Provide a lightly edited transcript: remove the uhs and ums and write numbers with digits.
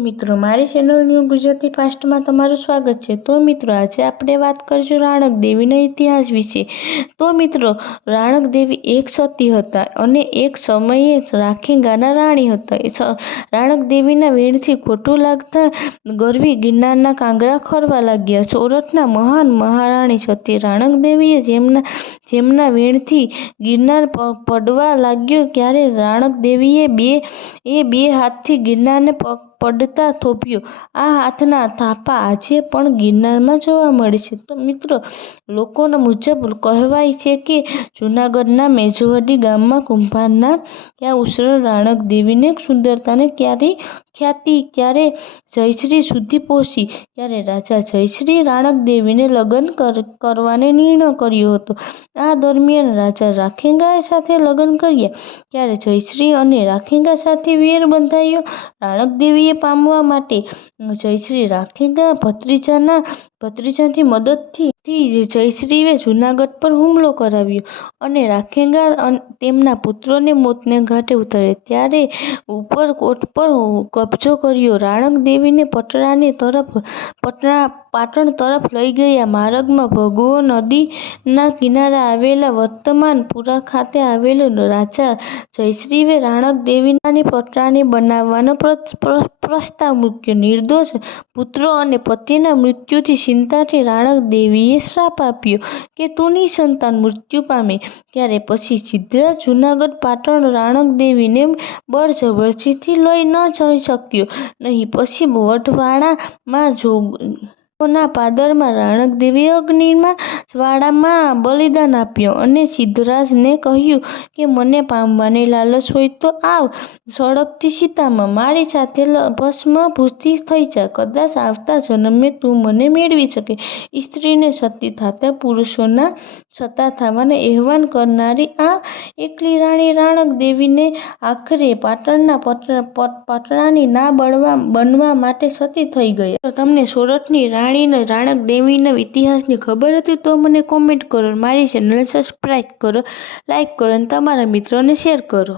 મિત્રો, મારી channel new Gujarati ફાસ્ટમાં તમારું સ્વાગત છે। તો મિત્રો, આજે આપણે વાત કરીશું રાણક દેવીના ઇતિહાસ વિશે। તો મિત્રો, રાણક દેવી એક સતી હતા અને એક સમયે રાખીંગાના રાણી હતા। રાણક દેવીના વેણથી ખોટું લાગતા ગરવી ગિરનારના કાંગરા ખરવા લાગ્યા। સોરઠના મહાન મહારાણી સતી રાણક દેવીએ જેમના વેણથી ગિરનાર પડવા લાગ્યો ત્યારે રાણક દેવીએ બે હાથથી ગિરનારને પડતા થોપ્યો। આ હાથના થાપા આજે પણ ગિરનારમાં જોવા મળે છે। તો મિત્રો, લોકોના મુજબ કહેવાય છે કે જૂનાગઢના મેજવડી ગામમાં કુંભારના ત્યાં ઉછરેલ રાણક દેવીની સુંદરતાને ખ્યાતિ ક્યારે જયશ્રી સુધી પહોંચી ત્યારે રાજા જયશ્રી રાણક દેવીને લગ્ન કરવાનો નિર્ણય કર્યો હતો। આ દરમિયાન રાજા રાખીંગા સાથે લગ્ન કર્યા ત્યારે જયશ્રી અને રાખીંગા સાથે વેર બંધાયો। રાણક દેવીએ પામવા માટે જયશ્રી રાખીંગા ભત્રીજાની મદદથી જયશ્રીએ જૂનાગઢ પર હુમલો કરાવ્યો અને રાખીંગા તેમના પુત્રોને મોતને ઘાટે ઉતાર્યા। ત્યારે ઉપરકોટ પર કબજો કર્યો। રાણક દેવીને પાટણ તરફ લઈ ગયા માર્ગમાં ભગવો નદીના કિનારે આવેલા વર્તમાનપુરા ખાતે આવેલું રાજા જયશ્રીએ રાણક દેવીની પટરાણી બનાવવાનો પ્રસ્તાવ મૂક્યો। નિર્દોષ પુત્રો અને પતિના મૃત્યુની ચિંતાથી રાણક દેવીએ શ્રાપ આપ્યો કે તું નિસંતાન મૃત્યુ પામે। ત્યારે પછી સિદ્ધરાજ જૂનાગઢ પાટણ રાણક દેવીને બળજબરીથી લઈ ન જઈ શક્યો નહીં। પછી વઢવાણમાં જોગોના પાદરમાં રાણક દેવીએ અગ્નિના જ્વાળામાં બલિદાન આપ્યું અને સિદ્ધરાજને કહ્યું કે મને પામવાની લાલચ હોય તો આવ સળગતી ચિતામાં મારી સાથે ભસ્મભૂત થઈ જા। કદાચ આવતા જન્મે તું મને મેળવી શકે। સ્ત્રીને સતી થતાં પુરુષોના સતા થવાનું આહ્વાન કરનારી આ એકલી રાણી રાણક દેવીને આખરે પાટણના પટરાણી ના બનવા માટે સતી થઈ ગયા। તમને સોરઠની રાણી રાણક દેવીના ઇતિહાસની ખબર હતી તો મને કોમેન્ટ કરો, મારી ચેનલને સબસ્ક્રાઇબ કરો, લાઇક કરો અને તમારા મિત્રોને શેર કરો।